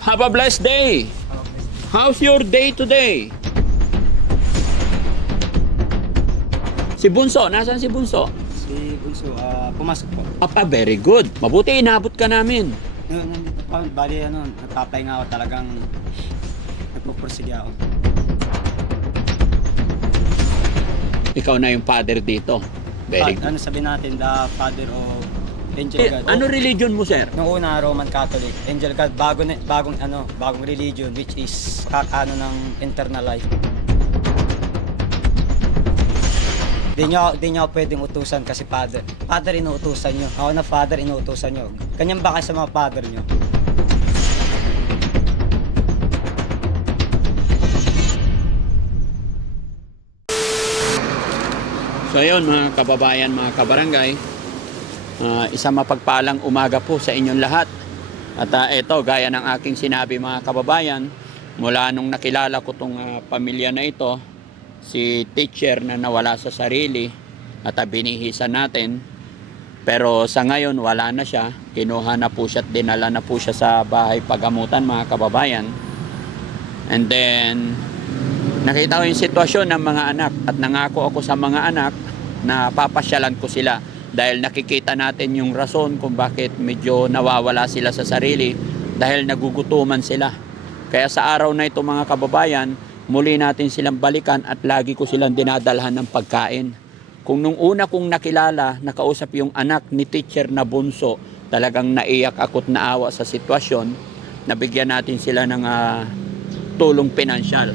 Have a blessed day. How's your day today? Si Bunso, nasaan si Bunso? Si Bunso, pumasok po. Very good. Mabuti inabot ka namin. Nandito pa, bali nagpa-apply nga ako, talagang nagpupursige ako. Ikaw na yung father dito. Very good. Ano sabihin natin, the father of Angel God. Ano religion mo, sir? Nung una, Roman Catholic. Angel God, bagong religion, which is ng internal life. Di niyo ako pwedeng utusan kasi father. Father, inuutusan nyo. Ako na father, inuutusan nyo. Ganyan ba kayo sa mga father nyo? So ayun, mga kababayan, mga kabarangay, isang mapagpalang umaga po sa inyong lahat. At ito, gaya ng aking sinabi, mga kababayan, mula nung nakilala ko tong pamilya na ito, si teacher na nawala sa sarili at binihisan natin, pero sa ngayon wala na siya, kinuha na po siya at dinala na po siya sa bahay pagamutan, mga kababayan. And then nakita ko yung sitwasyon ng mga anak at nangako ako sa mga anak na papasyalan ko sila dahil nakikita natin yung rason kung bakit medyo nawawala sila sa sarili, dahil nagugutuman sila. Kaya sa araw na ito, mga kababayan, muli natin silang balikan at lagi ko silang dinadalhan ng pagkain. Kung nung una kong nakilala, nakausap yung anak ni teacher na Bunso, talagang naiyak ako't naawa sa sitwasyon, nabigyan natin sila ng tulong pinansyal.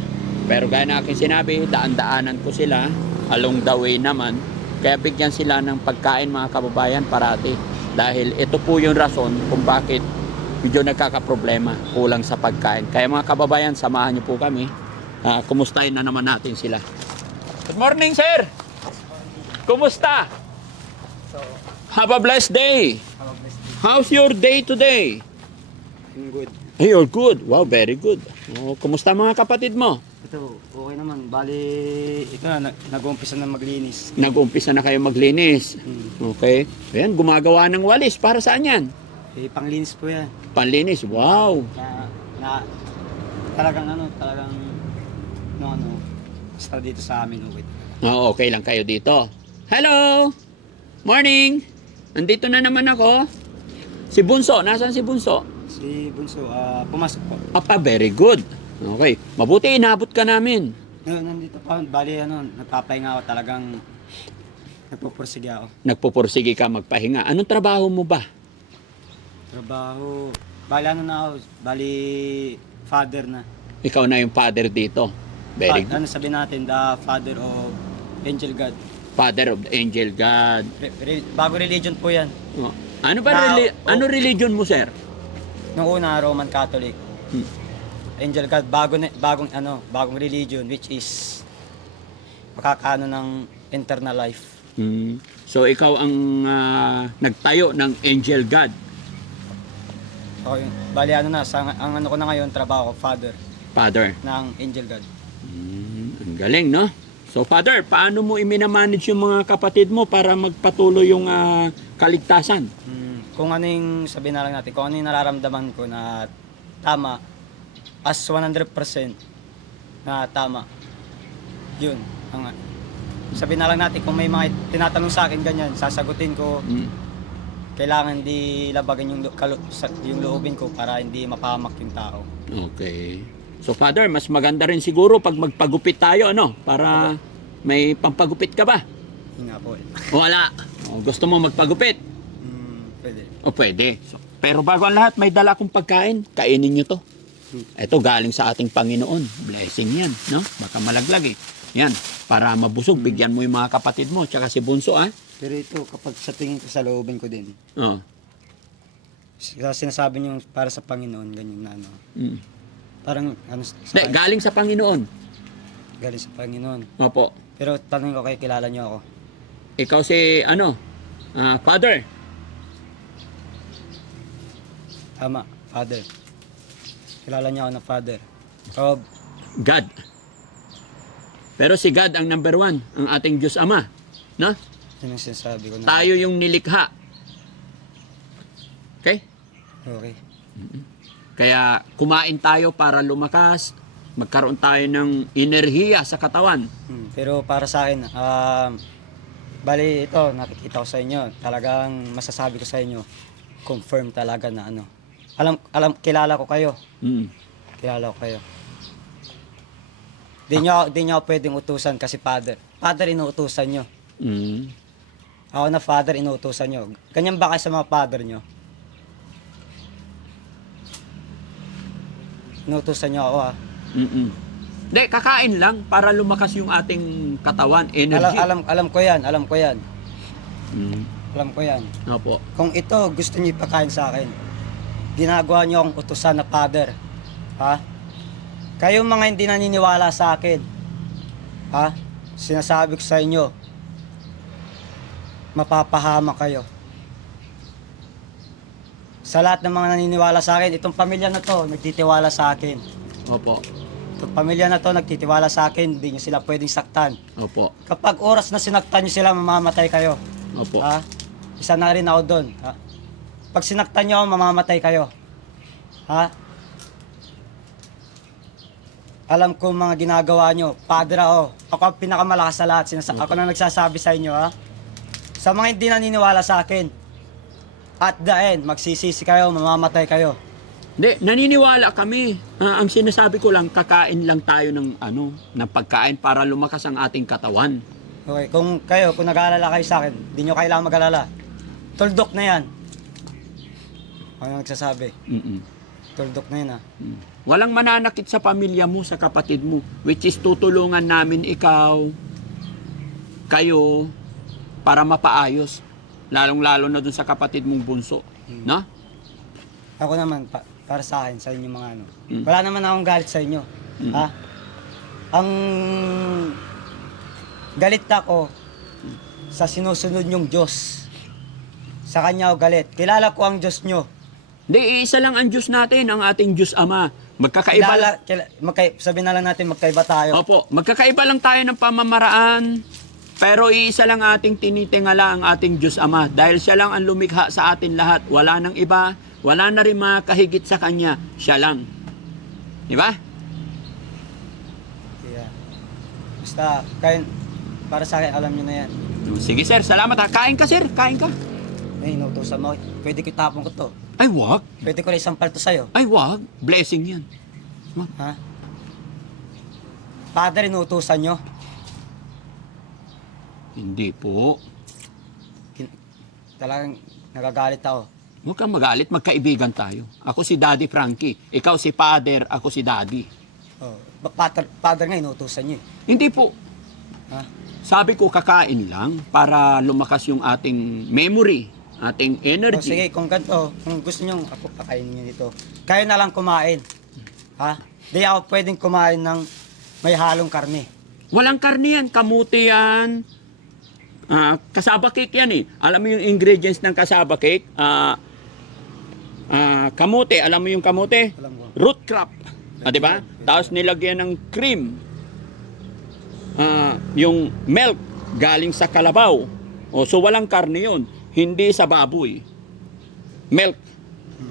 Pero gaya na aking sinabi, daan-daanan ko sila along the way naman. Kaya bigyan sila ng pagkain, mga kababayan, parati. Dahil ito po yung rason kung bakit medyo nagkakaproblema, kulang sa pagkain. Kaya mga kababayan, samahan niyo po kami. Kumustahin na naman natin sila. Good morning, sir! Kumusta? Have a blessed day. How's your day today? I'm good. Hey, you're good. Wow, very good. Oh, kumusta mga kapatid mo? Ito, okay naman. Bali, ito na, nag-uumpisa na maglinis. Nag-umpisa na kayo maglinis. Okay. Ayan, gumagawa ng walis. Para saan yan? Panglinis po yan. Panlinis. Wow. Talagang basta dito sa amin, okay. Okay lang kayo dito. Hello! Morning! Nandito na naman ako. Si Bunso. Nasaan si Bunso? Si Bunso, pumasok po. Very good. Okay. Mabuti inabot ka namin. Nandito pa, bali, nagpa-apply nga ako, talagang nagpupursige ako. Nagpupursige ka magpahinga. Anong trabaho mo ba? Trabaho, bali bali, father na. Ikaw na yung father dito. Very good. Ano sabihin natin, the father of Angel God. Father of the Angel God. Bago religion po yan. Oh. Ano ba ano religion mo, sir? Nung una, Roman Catholic. Angel God, bagong religion, which is ng internal life. So ikaw ang nagtayo ng Angel God. So, bali ang ano ko na ngayon, trabaho ko, Father. ng Angel God. Ang galing, no? So Father, paano mo i-manage yung mga kapatid mo para magpatuloy yung kaligtasan? Kung ano yung sabihin na lang natin, kung ano yung nararamdaman ko na tama, as 100% na tama, yun. Sabihin na lang natin, kung may mga tinatanong sa akin ganyan, sasagutin ko. Kailangan di labagan yung loobin ko para hindi mapahamak yung tao. Okay. So Father, mas maganda rin siguro pag magpagupit tayo, ano? Para may pampagupit ka ba? Yun nga po. Wala. Gusto mo magpagupit? Pwede. Pwede. So, pero bago ang lahat, may dala akong pagkain. Kainin nyo to. Ito galing sa ating Panginoon. Blessing yan, no? Baka malaglag eh. Yan, para mabusog, bigyan mo yung mga kapatid mo, tsaka si Bunso, Pero ito, kapag sa tingin ko sa loobin ko din, Oo. sinasabi niyo para sa Panginoon, ganyan na Parang, Galing sa Panginoon. galing sa Panginoon. Opo. Pero tanong ko kayo, kilala niyo ako. Ikaw si, Father. Tama, Father. Kilala niyo ako na Father. O, God. Pero si God ang number one, ang ating Diyos Ama. No? yun ang sinasabi ko na. Tayo yung nilikha. Okay? Okay. Kaya kumain tayo para lumakas, magkaroon tayo ng enerhiya sa katawan. Pero para sa akin, bali ito, nakikita ko sa inyo, talagang masasabi ko sa inyo, confirm talaga na ano. Kilala ko kayo. Mm. Kilala ko kayo. Di nyo ako pwedeng utusan kasi father. Father, inuutusan nyo. Mm. Ako na father, inuutusan nyo. Ganyan ba kayo sa mga father nyo? Inuutusan nyo ako, ha? Mm-mm. Hindi, kakain lang para lumakas yung ating katawan, energy. Alam ko yan, alam ko yan. Mm. Alam ko yan. Opo. Kung ito gusto niyo ipakain sa akin, ginagawa niyo akong utusan na father. Ha? Kayong mga hindi naniniwala sa akin, ha? Sinasabi ko sa inyo, mapapahama kayo. Sa lahat ng mga naniniwala sa akin, itong pamilya na to, nagtitiwala sa akin. Opo. Itong pamilya na to, nagtitiwala sa akin, hindi nyo sila pwedeng saktan. Opo. Kapag oras na sinaktan nyo sila, mamamatay kayo. Opo. Ha? Isa na rin ako doon. Ha? Pag sinaktan nyo ako, mamamatay kayo. Ha? Alam ko mga ginagawa nyo. Padre ako. Ako ang pinakamalakas sa lahat. Ako na nagsasabi sa inyo, ha? Sa mga hindi naniniwala sa akin, at the end, magsisisi kayo, mamamatay kayo. Hindi, naniniwala kami. Ang sinasabi ko lang, kakain lang tayo ng pagkain para lumakas ang ating katawan. Okay, kung nag-aalala kayo sa akin, di nyo kailangan mag-alala. Tuldok na yan. Ano nagsasabi? Mm-mm. Tuldok na yan, ha? Mm. Walang mananakit sa pamilya mo, sa kapatid mo, which is tutulungan namin ikaw, kayo, para mapaayos. Lalong-lalo na dun sa kapatid mong bunso. No? Ako naman, para sa akin, sa inyo mga ano. Wala naman akong galit sa inyo. Ha? Ang galit ako sa sinusunod nyong Diyos. Sa Kanya ako galit. Kilala ko ang Diyos nyo. Hindi, isa lang ang Diyos natin, ang ating Diyos Ama. Magkakaiba lang. Sabihin na lang natin magkaiba tayo. Opo, magkakaiba lang tayo ng pamamaraan. Pero iisa lang ating tinitingala ang ating Diyos Ama. Dahil siya lang ang lumikha sa atin lahat. Wala nang iba, wala na rin makahigit sa Kanya. Siya lang. Di ba? Yeah. Basta, para sa akin, alam nyo na yan. Sige sir, salamat ha. Kain ka sir, kain ka. Ay, inutusan mo. Pwede ko itapon ko to. Ay wag, Pwede ko na isampal to sa'yo. ay wag. Blessing yan. Ha? Father, inutusan nyo. Hindi po. Talagang nagagalit ako. Huwag kang magalit, magkaibigan tayo. Ako si Daddy Frankie. Ikaw si Father, ako si Daddy. Oh, father nga, inutusan nyo. Hindi po. Ha? Sabi ko, kakain lang para lumakas yung ating memory, ating O energy. sige, kung gusto nyo, ako kakainin nyo dito. Kayo na lang kumain. Ha? Di ako pwedeng kumain ng may halong karne. Walang karne yan, kamuti yan. Kasaba cake yan eh. Alam mo yung ingredients ng kasaba cake? Kamote, alam mo yung kamote? Alam ko. Root crop. Di ba? Tapos nilagyan ng cream. Yung milk galing sa kalabaw. So walang karne yun. Hindi sa baboy. Milk.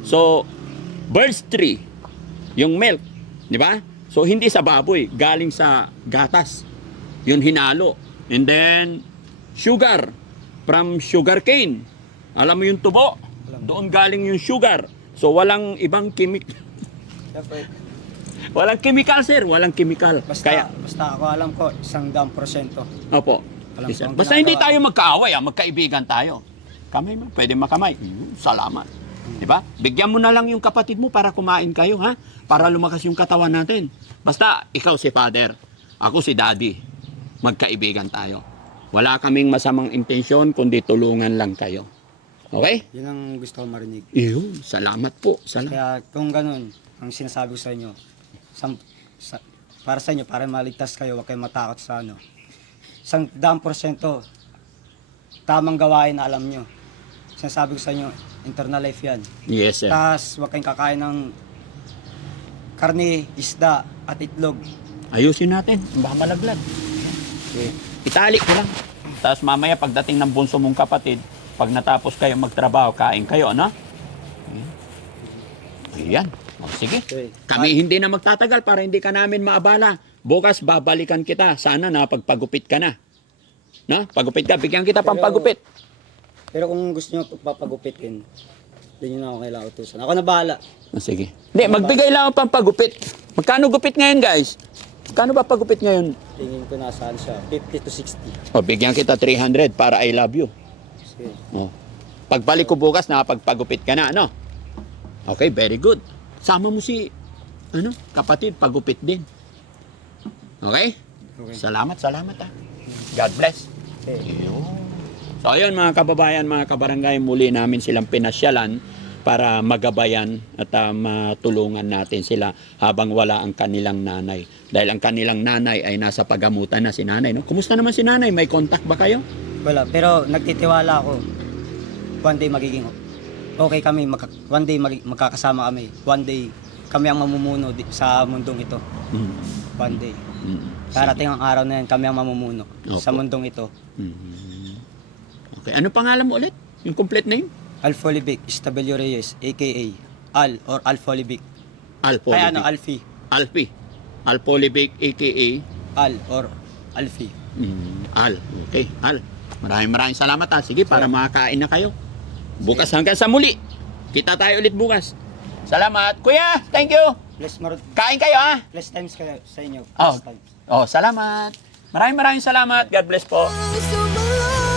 So, bird's tree. Yung milk. Di ba? So hindi sa baboy. Galing sa gatas. Yun hinalo. And then, sugar. From sugar cane. Alam mo yung tubo? Doon galing yung sugar. So walang ibang Siyempre, walang chemical sir, walang chemical. basta ako alam ko, 100%. Opo. Alam ko ang Basta hindi ginagawa. tayo magkaaway, magkaibigan tayo. Kamay mo, pwede makamay. Salamat. Di ba? Bigyan mo na lang yung kapatid mo para kumain kayo, ha? Para lumakas yung katawan natin. Basta ikaw si Father, ako si Daddy. Magkaibigan tayo. Wala kaming masamang intensyon kundi tulungan lang kayo. Okay? Yun ang gusto ko marinig. Iyon, salamat po. Salamat. Kaya kung ganun, ang sinasabi ko sa inyo, para sa inyo, para maligtas kayo, huwag kayong matakot sa ano. 100%, tamang gawain na alam nyo. Sinasabi ko sa inyo, internal life yan. Yes, sir. Tapos, huwag kayong kakain ng karne, isda, at itlog. Ayusin natin. Baka malaglag. Okay. Itali ko lang. Tapos mamaya pagdating ng bunso mong kapatid, pag natapos kayo magtrabaho, kain kayo, ano? Ayan. Sige. Okay. Kami hindi na magtatagal para hindi ka namin maabala. Bukas babalikan kita. Sana napagpagupit ka na. No? Pagupit ka, bigyan kita pang pagupit. Pero kung gusto nyo papagupitin, hindi nyo na ako kailangan utusan. Ako na bahala. Sige. Hindi, magbigay lang ako pang pagupit. Magkano gupit ngayon, guys? Magkano ba pagupit ngayon? Tingin ko nasaan siya. 50 to 60. O, bigyan kita 300 para I love you. Sige. O. Pagbalik ko bukas, nakapagpagupit ka na, ano? Okay, very good. Sama mo si, kapatid, pagupit din. Okay? Okay. Salamat ah. God bless. Okay. So ayun mga kababayan, mga kabarangay, muli namin silang pinasyalan para magabayan at matulungan natin sila habang wala ang kanilang nanay. Dahil ang kanilang nanay ay nasa pagamutan na si nanay. No? Kumusta naman si nanay? May contact ba kayo? Wala, pero nagtitiwala ako. One day magiging okay kami, one day magkakasama kami. One day kami ang mamumuno sa mundong ito. Mm. One day. Mm. Darating ang araw na yan, kami ang mamumuno sa Opo. mundong ito. Mm. Okay, ano pangalan mo ulit? Yung complete name? Alfolibic, Istabelio Reyes, a.k.a. Al or Alfolibic. Alpolibic. Kaya Alfie. Alfie. Alpolibic, a.k.a. Al or Alfie. Al. Okay, Al. Maraming salamat ha. Sige, para makakain na kayo. Bukas hanggang sa muli. Kita tayo ulit bukas. Salamat. Kuya, thank you. Bless Kain kayo ha. times kayo sa inyo. Oh. Bless times. Oh, salamat. Maraming salamat. God bless po. Sumalak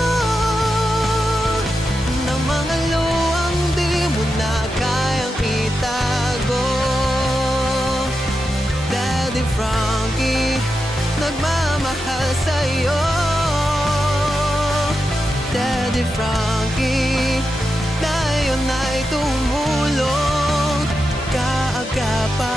ng mga luwang di mo na kayang itago. Daddy Frankie, nagmamahal sa'yo. Daddy Frankie, ngayon ay tumulong kaagapan.